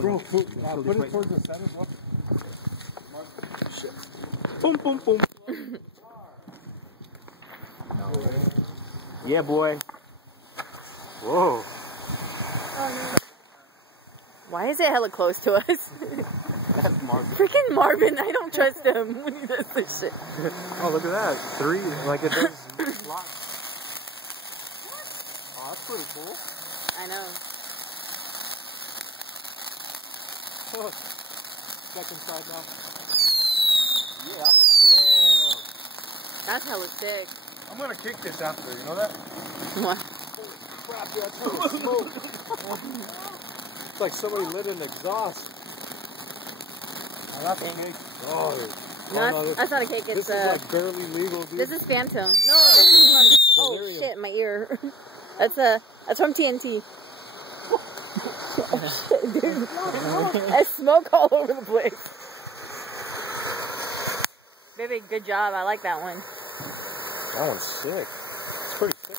Bro, put it towards the center, bro. Shit. Boom, boom, boom. No way. Yeah, boy. Whoa. Why is it hella close to us? That's Marvin. Freaking Marvin, I don't trust him when he does this shit. Oh, look at that. 3, like it does lots. Oh, that's pretty cool. I know. Second side now. Yeah. Damn. That's hella sick. I'm gonna kick this after, you know that? What? Crap, dude, that's hella smoke. It's like somebody lit an exhaust. Oh, that's a cake. Oh, No, that's not a cake, it's this is like barely legal, dude. this is Phantom. No, this is not. Oh shit, my ear. That's from TNT. Oh shit, dude. I smoke all over the place. Baby, good job. I like that one. That one's sick. It's pretty sick.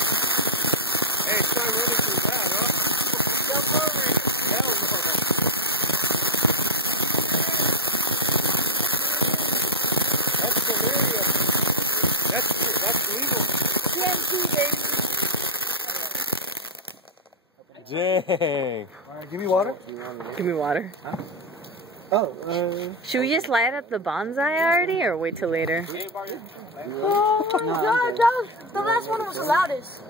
Hey, it's not running too bad, huh? Hell no. That's delirious. That's legal. TNT, baby. Dang. Alright, give me water. Give me water. Oh, Should we just light up the bonsai already, or wait till later? Oh, the last one was the loudest.